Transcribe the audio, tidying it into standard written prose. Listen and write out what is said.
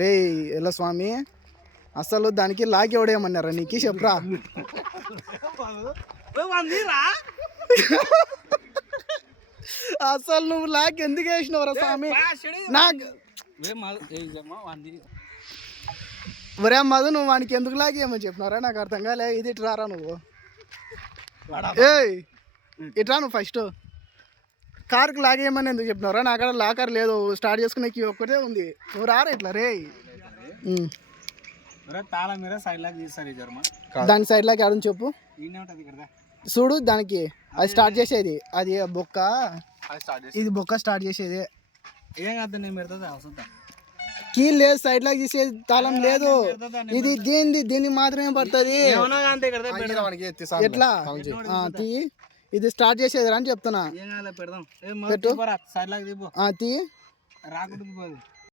రే ఎలా స్వామి అసలు దానికి లాక్ ఎవడేమన్నారా నీకు చెప్పరా? అసలు నువ్వు లాక్ ఎందుకు వేసినవరా స్వామి? నాకు ఒరే మధు నువ్వు వానికి ఎందుకు లాక్ వేయమని చెప్పినారా? నాకు అర్థం కాలే. ఇది ఇట్రారా నువ్వు, ఏయ్ ఇట్రా నువ్వు ఫస్ట్. కార్కి లాగేయమని ఎందుకు చెప్పినారా? నా అక్కడ లాకర్ లేదు, స్టార్ట్ చేసుకునే కీ ఒక్కటే ఉంది. నువ్వు రారా ఇట్లా రే. దాని సైడ్ లాగా ఆడని చెప్పు చూడు. దానికి అది స్టార్ట్ చేసేది, అది బొక్క, ఇది బొక్క స్టార్ట్ చేసేది. ఏం కాదు నేను పెడతా అవసరం. కీ లేదు, సైడ్ లాగా తీసేది తాళం లేదు. ఇది దీనికి మాత్రమే పడుతుంది. ఎట్లా తీ, ఇది స్టార్ట్ చేసేది అని చెప్తున్నా. పెట్టు తీ.